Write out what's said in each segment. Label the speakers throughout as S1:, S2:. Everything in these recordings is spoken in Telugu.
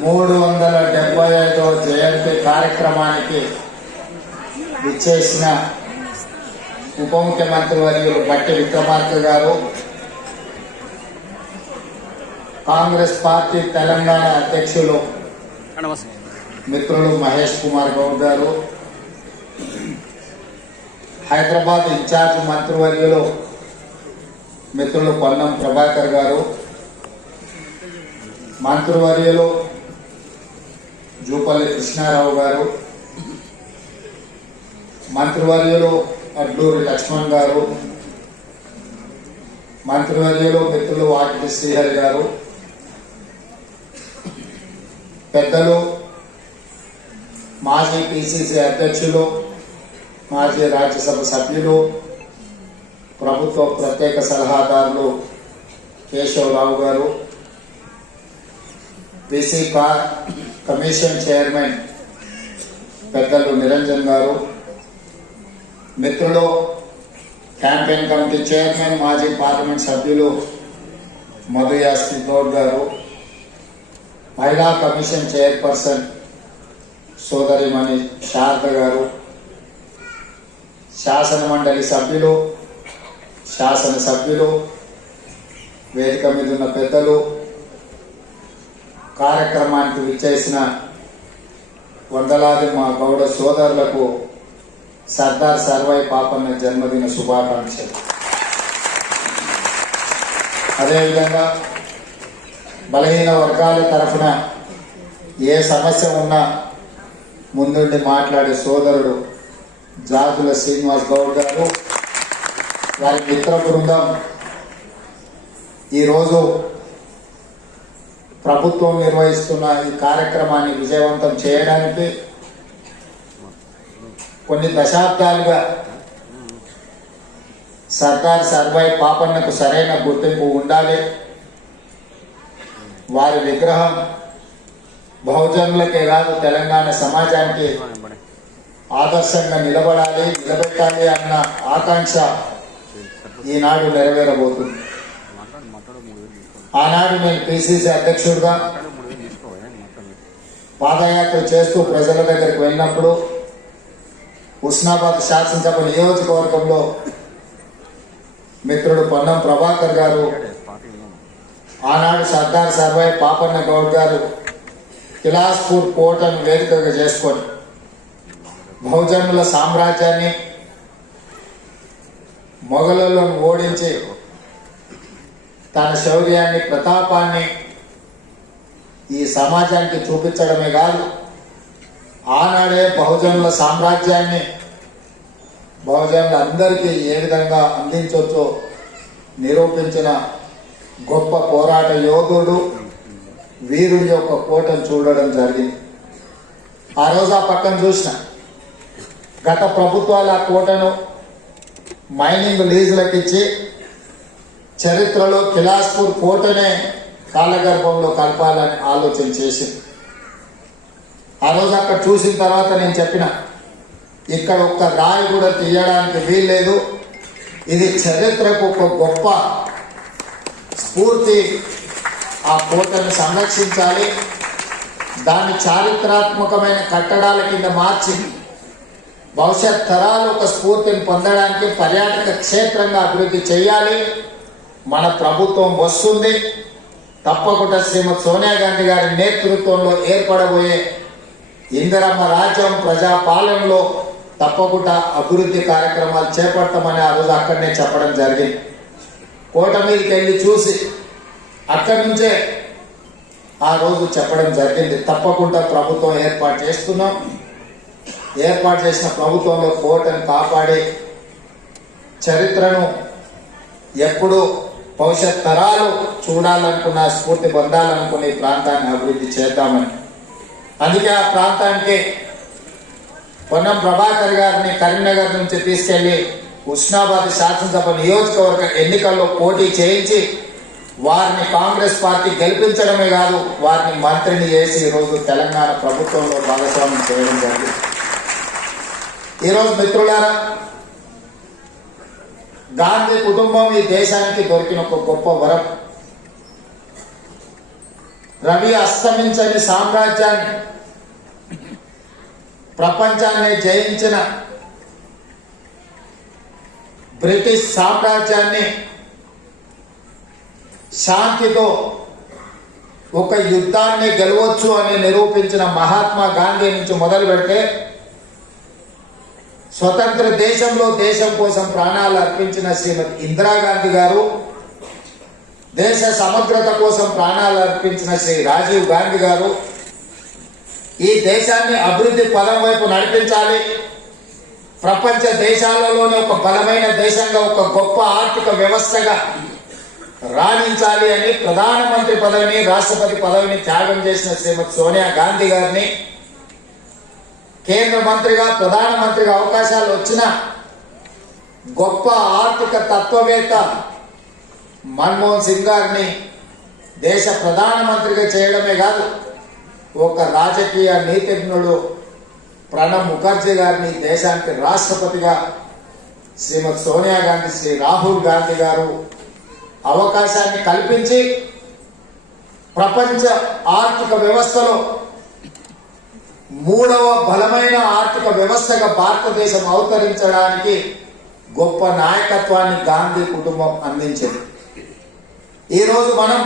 S1: మూడు వందల డెబ్బై ఐదవ జయంతి కార్యక్రమానికి విచ్చేసిన ఉప ముఖ్యమంత్రి వర్యులు బట్టి విక్రమార్క గారు కాంగ్రెస్ పార్టీ తెలంగాణ అధ్యక్షులు మిత్రులు మహేష్ కుమార్ గౌడ్ గారు హైదరాబాద్ ఇన్ఛార్జ్ మంత్రివర్యులు మిత్రులు పొన్నం ప్రభాకర్ గారు మంత్రివర్యులు జూపల్లి కృష్ణారావు గారు మంత్రివర్యులు అడ్లూరి లక్ష్మణ్ గారు మంత్రివర్యులు మిత్రులు వాకిటి శ్రీహరి గారు పెద్దలు మాజీ పిసిసి అధ్యక్షులు మాజీ రాజ్యసభ సభ్యులు ప్రభుత్వ ప్రత్యేక సలహాదారులు కేశవరావు గారు బీసీ కమిషన్ చైర్మన్ పెద్దలు నిరంజన్ గారు మిత్రులు క్యాంపెయిన్ కమిటీ చైర్మన్ మాజీ పార్లమెంట్ సభ్యులు మధు యాస్తి గౌడ్ గారు మహిళా కమిషన్ చైర్పర్సన్ సోదరిమణి శారద గారు శాసన మండలి సభ్యులు శాసన సభ్యులు వేదిక మీద ఉన్న పెద్దలు కార్యక్రమానికి విచ్చేసిన వందలాది మా గౌడ సోదరులకు సర్దార్ సర్వై పాపన్న జన్మదిన శుభాకాంక్షలు. అదేవిధంగా బలహీన వర్గాల తరఫున ఏ సమస్య ఉన్నా ముందుండి మాట్లాడే సోదరుడు జాతుల శ్రీనివాస్ గౌడ్ గారు వారి మిత్ర బృందం. ఈరోజు ప్రభుత్వం నిర్వహిస్తున్న ఈ కార్యక్రమాన్ని విజయవంతం చేయడానికి కొన్ని దశాబ్దాలుగా సర్దార్ సర్వై పాపన్నకు సరైన గుర్తింపు ఉండాలి. వారి విగ్రహం బహుజనులకే కాదు తెలంగాణ సమాజానికి ఆదర్శంగా నిలబడాలి నిలబెట్టాలి అన్న ఆకాంక్ష ఈనాడు నెరవేరబోతుంది
S2: మాట్లాడు మాట్లాడు మూడు వేలు తీసుకో
S1: ఆనాడు నేను పిసిసి అధ్యక్షుడిగా పాదయాత్ర చేస్తూ ప్రజల దగ్గరికి వెళ్ళినప్పుడు హుస్నాబాద్ శాసనసభ నియోజకవర్గంలో మిత్రుడు పొన్నం ప్రభాకర్ గారు ఆనాడు సర్దార్ సర్వాయి పాపన్న గౌడ్ గారు కిలాస్పూర్ కోటను వేదికగా చేసుకొని బహుజనుల సామ్రాజ్యాన్ని మొఘలులను ఓడించి తన శౌర్యాన్ని ప్రతాపాన్ని ఈ సమాజానికి చూపించడమే కాదు ఆనాడే బహుజనుల సామ్రాజ్యాన్ని బహుజనులందరికీ ఏ విధంగా అందించవచ్చో నిరూపించిన గొప్ప పోరాట యోధుడు వీరుడి యొక్క కోటను చూడడం జరిగింది. ఆ రోజు ఆ పక్కన చూసిన గత ప్రభుత్వాలు ఆ కోటను మైనింగ్ లీజులకు ఇచ్చి చరిత్రలో కిలాస్పూర్ కోటనే కాలగర్భంలో కలపాలని ఆలోచన చేసింది. ఆ రోజు అక్కడ చూసిన తర్వాత నేను చెప్పిన ఇక్కడ ఒక్క రాయి కూడా తీయడానికి వీల్లేదు. ఇది చరిత్రకు ఒక గొప్ప స్ఫూర్తి. ఆ కోటను సంరక్షించాలి. దాన్ని చారిత్రాత్మకమైన కట్టడాల కింద మార్చి భవిష్యత్ తరాలు ఒక స్ఫూర్తిని పొందడానికి పర్యాటక క్షేత్రంగా అభివృద్ధి చేయాలి. మన ప్రభుత్వం వస్తుంది. తప్పకుండా శ్రీమతి సోనియా గాంధీ గారి నేతృత్వంలో ఏర్పడబోయే ఇందిరమ్మ రాజ్యం ప్రజా పాలనలో తప్పకుండా అభివృద్ధి కార్యక్రమాలు చేపడతామని ఆ రోజు అక్కడనే చెప్పడం జరిగింది. కోట మీదకి వెళ్ళి చూసి అక్కడి నుంచే ఆ రోజు చెప్పడం జరిగింది. తప్పకుండా ప్రభుత్వం ఏర్పాటు చేస్తున్నాం. ఏర్పాటు చేసిన ప్రభుత్వంలో కోటను కాపాడి చరిత్రను ఎప్పుడూ భవిష్యత్ తరాలు చూడాలనుకున్న స్ఫూర్తి పొందాలనుకున్న ఈ ప్రాంతాన్ని అభివృద్ధి చేద్దామని. అందుకే ఆ ప్రాంతానికి పొన్నం ప్రభాకర్ గారిని కరీంనగర్ నుంచి తీసుకెళ్ళి ఉస్నాబాద్ శాసనసభ నియోజకవర్గ ఎన్నికల్లో పోటీ చేయించి వారిని కాంగ్రెస్ పార్టీ గెలిపించడమే కాదు వారిని మంత్రిని చేసి ఈరోజు తెలంగాణ ప్రభుత్వంలో భాగస్వామ్యం చేయడం జరిగింది. ఈరోజు మిత్రులారా గాంధీ కుటుంబం ఈ దేశానికి దొరికిన ఒక గొప్ప వరం. రవి అస్తమించని సామ్రాజ్యాన్ని ప్రపంచాన్ని జయించిన బ్రిటిష్ సామ్రాజ్యాన్ని శాంతితో ఒక యుద్ధాన్ని గెలవచ్చు అని నిరూపించిన మహాత్మా గాంధీ నుంచి మొదలు పెడితే స్వతంత్ర దేశంలో దేశం కోసం ప్రాణాలు అర్పించిన శ్రీమతి ఇందిరాగాంధీ గారు దేశ సమగ్రత కోసం ప్రాణాలు అర్పించిన శ్రీ రాజీవ్ గాంధీ గారు ఈ దేశాన్ని అభివృద్ధి పదం వైపు నడిపించాలి. ప్రపంచ దేశాలలోనే ఒక బలమైన దేశంగా ఒక గొప్ప ఆర్థిక వ్యవస్థగా రాణించాలి అని ప్రధానమంత్రి పదవిని రాష్ట్రపతి పదవిని త్యాగం చేసిన శ్రీమతి సోనియా గాంధీ గారిని కేంద్ర మంత్రిగా ప్రధానమంత్రిగా అవకాశాలు వచ్చిన గొప్ప ఆర్థిక తత్వవేత్త మన్మోహన్ సింగ్ గారిని దేశ ప్రధానమంత్రిగా చేయడమే కాదు ఒక రాజకీయ నీతిజ్ఞుడు ప్రణబ్ ముఖర్జీ గారిని దేశానికి రాష్ట్రపతిగా శ్రీమతి సోనియా గాంధీ శ్రీ రాహుల్ గాంధీ గారు అవకాశాన్ని కల్పించి ప్రపంచ ఆర్థిక వ్యవస్థలో మూడవ బలమైన ఆర్థిక వ్యవస్థగా భారతదేశం అవతరించడానికి గొప్ప నాయకత్వాన్ని గాంధీ కుటుంబం అందించింది. ఈరోజు మనం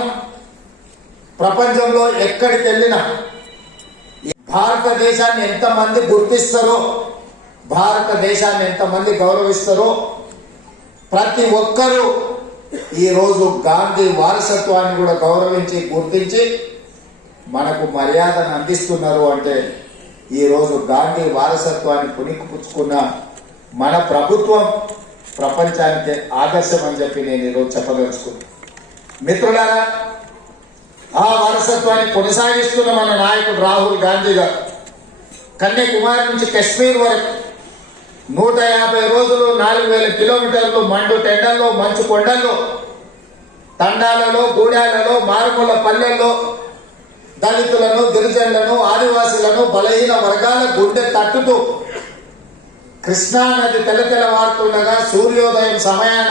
S1: ప్రపంచంలో ఎక్కడికి వెళ్ళినా భారతదేశాన్ని ఎంతమంది గుర్తిస్తారో భారతదేశాన్ని ఎంతమంది గౌరవిస్తారో ప్రతి ఒక్కరూ ఈరోజు గాంధీ వారసత్వాన్ని కూడా గౌరవించి గుర్తించి మనకు మర్యాదను అందిస్తున్నారు అంటే ఈరోజు గాంధీ వారసత్వాన్ని పుణికిపుచ్చుకున్న మన ప్రభుత్వం ప్రపంచానికి ఆదర్శం అని చెప్పి నేను ఈరోజు చెప్పదలుచుకున్నాను మిత్రులారా ఆ వారసత్వాన్ని కొనసాగిస్తున్న మన నాయకుడు రాహుల్ గాంధీ గారు కన్యాకుమారి నుంచి కశ్మీర్ వరకు నూట యాభై రోజులు నాలుగు వేల కిలోమీటర్లు మండు టెండల్లో మంచు కొండల్లో తండాలలో గూడాలలో మారుమూల పల్లెల్లో దళితులను గిరిజనులను ఆదివాసులను బలహీన వర్గాల గుండె తట్టుతూ కృష్ణా నది తెలతెలవారుతుండగా సూర్యోదయం సమయాన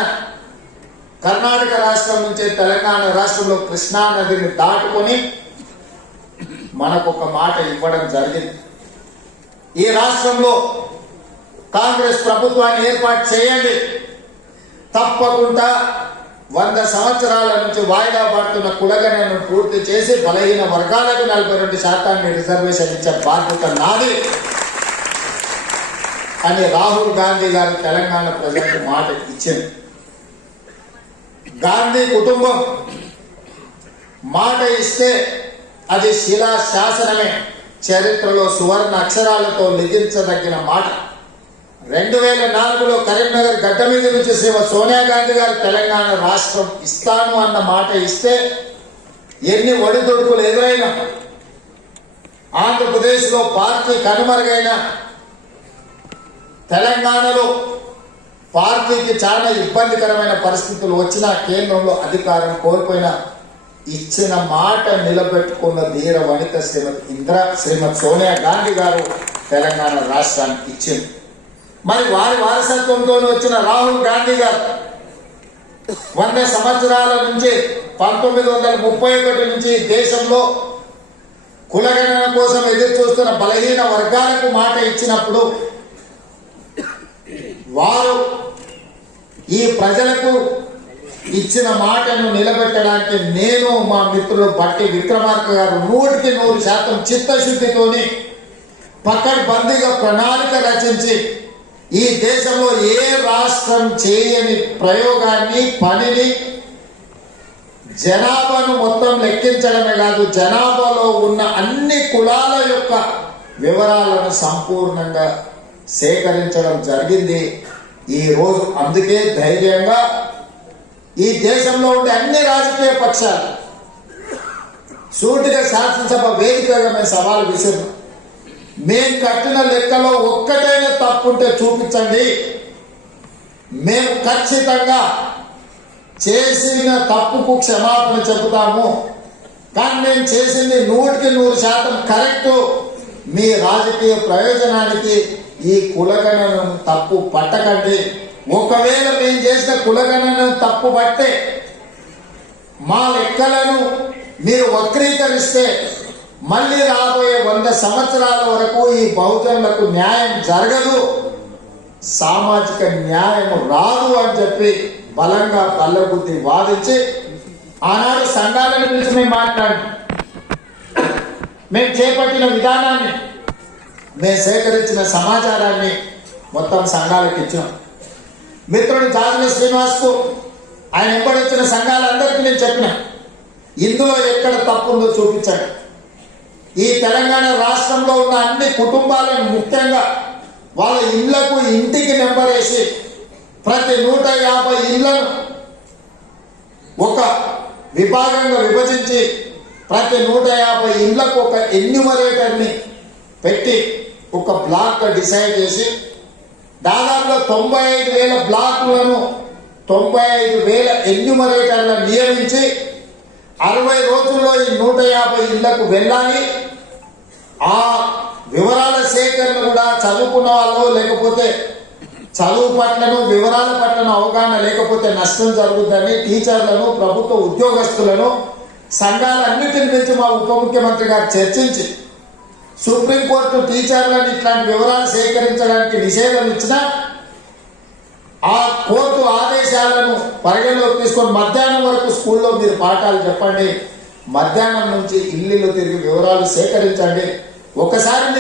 S1: కర్ణాటక రాష్ట్రం నుంచి తెలంగాణ రాష్ట్రంలో కృష్ణా నదిని దాటుకొని మనకు ఒక మాట ఇవ్వడం జరిగింది. ఈ రాష్ట్రంలో కాంగ్రెస్ ప్రభుత్వాన్ని ఏర్పాటు చేయండి. తప్పకుండా వంద సంవత్సరాల నుంచి వాయిదా పడుతున్న కులగణను పూర్తి చేసి బలహీన వర్గాలకు నలభై రెండు శాతాన్ని రిజర్వేషన్ ఇచ్చే బాధ్యత నాది అని రాహుల్ గాంధీ గారు తెలంగాణ ప్రజలకు మాట ఇచ్చింది. గాంధీ కుటుంబం మాట ఇస్తే అది శిలా శాసనమే చరిత్రలో సువర్ణ అక్షరాలతో లిఖించదగిన మాట. రెండు వేల నాలుగులో కరీంనగర్ గడ్డ మీద నుంచి శ్రీమతి సోనియా గాంధీ గారు తెలంగాణ రాష్ట్రం ఇస్తాను అన్న మాట ఇస్తే ఎన్ని ఒడిదొడుకులు ఎదురైనా ఆంధ్రప్రదేశ్లో పార్టీ కనుమరుగైన తెలంగాణలో పార్టీకి చాలా ఇబ్బందికరమైన పరిస్థితులు వచ్చినా కేంద్రంలో అధికారం కోల్పోయిన ఇచ్చిన మాట నిలబెట్టుకున్న ధీర వనిత శ్రీమతి ఇందిరా శ్రీమతి సోనియా గాంధీ గారు తెలంగాణ రాష్ట్రానికి ఇచ్చింది. మరి వారి వారసత్వంతో వచ్చిన రాహుల్ గాంధీ గారు వంద సంవత్సరాల నుంచి పంతొమ్మిది వందల ముప్పై ఒకటి నుంచి దేశంలో కులగణన కోసం ఎదురు చూస్తున్న బలహీన వర్గాలకు మాట ఇచ్చినప్పుడు వారు ఈ ప్రజలకు ఇచ్చిన మాటను నిలబెట్టడానికి నేను మా మిత్రులు బట్టి విక్రమార్క గారు నూటికి నూరు శాతం చిత్తశుద్ధితోని పకడ్బందీగా ప్రణాళిక రచించి ఈ దేశంలో ఏ రాష్ట్రం చేయని ప్రయోగాన్ని పనిని జనాభాను మొత్తం లెక్కించడమే కాదు జనాభాలో ఉన్న అన్ని కులాల యొక్క వివరాలను సంపూర్ణంగా సేకరించడం జరిగింది. ఈ రోజు అందుకే ధైర్యంగా ఈ దేశంలో ఉండే అన్ని రాజకీయ పక్షాలు సూటిగా శాసనసభ వేదికగా మేము సవాలు విసిరు మేము కట్టిన లెక్కలో ఒక్కటైనా తప్పుంటే చూపించండి. మేము ఖచ్చితంగా చేసిన తప్పుకు క్షమాపణ చెబుతాము. కానీ మేము చేసింది నూటికి నూరు శాతం కరెక్ట్. మీ రాజకీయ ప్రయోజనానికి ఈ కులగణనం తప్పు పట్టకండి. ఒకవేళ మేము చేసిన కులగణనను తప్పు పట్టే మా లెక్కలను మీరు వక్రీకరిస్తే మళ్ళీ రాబోయే వంద సంవత్సరాల వరకు ఈ బహుజనులకు న్యాయం జరగదు. సామాజిక న్యాయం రాదు అని చెప్పి బలంగా కళ్ళబుద్ధి వాదించి ఆనాడు సంఘాలను పిలిచి మేము మాట్లాడి మేము చేపట్టిన విధానాన్ని మేము సేకరించిన సమాచారాన్ని మొత్తం సంఘాలకు ఇచ్చాం. మిత్రుడు జాజుల శ్రీనివాస్కు ఆయన ఎంబడొచ్చిన సంఘాలందరికీ నేను చెప్పిన ఇందులో ఎక్కడ తప్పుందో చూపించండి. ఈ తెలంగాణ రాష్ట్రంలో ఉన్న అన్ని కుటుంబాలను ముఖ్యంగా వాళ్ళ ఇళ్ళకు ఇంటికి నెంబర్ వేసి ప్రతి నూట యాభై ఇళ్ళను ఒక విభాగంగా విభజించి ప్రతి నూట యాభై ఇళ్ళకు ఒక ఎన్యూమరేటర్ని పెట్టి ఒక బ్లాక్ డిసైడ్ చేసి దాదాపుగా తొంభై ఐదు వేల బ్లాకులను తొంభై ఐదు వేల ఎన్యూమరేటర్లను నియమించి అరవై రోజుల్లో ఈ నూట యాభై ఇళ్ళకు వెళ్ళాలి. ఆ వివరాల సేకరణ కూడా చదువుకున్న వాళ్ళు లేకపోతే చదువు పట్లను వివరాల పట్లను అవగాహన లేకపోతే నష్టం జరుగుతుందని టీచర్లను ప్రభుత్వ ఉద్యోగస్తులను సంఘాలన్నిటిని నుంచి మా ఉప ముఖ్యమంత్రి గారు చర్చించి సుప్రీంకోర్టు టీచర్లను ఇట్లాంటి వివరాలు సేకరించడానికి నిషేధం ఇచ్చినా ఆ కోర్టు ఆదేశాలను పరిగణలోకి తీసుకొని మధ్యాహ్నం వరకు స్కూల్లో మీరు పాఠాలు చెప్పండి. మధ్యాహ్నం నుంచి ఇల్లు తిరిగి వివరాలు సేకరించండి. ఒకసారి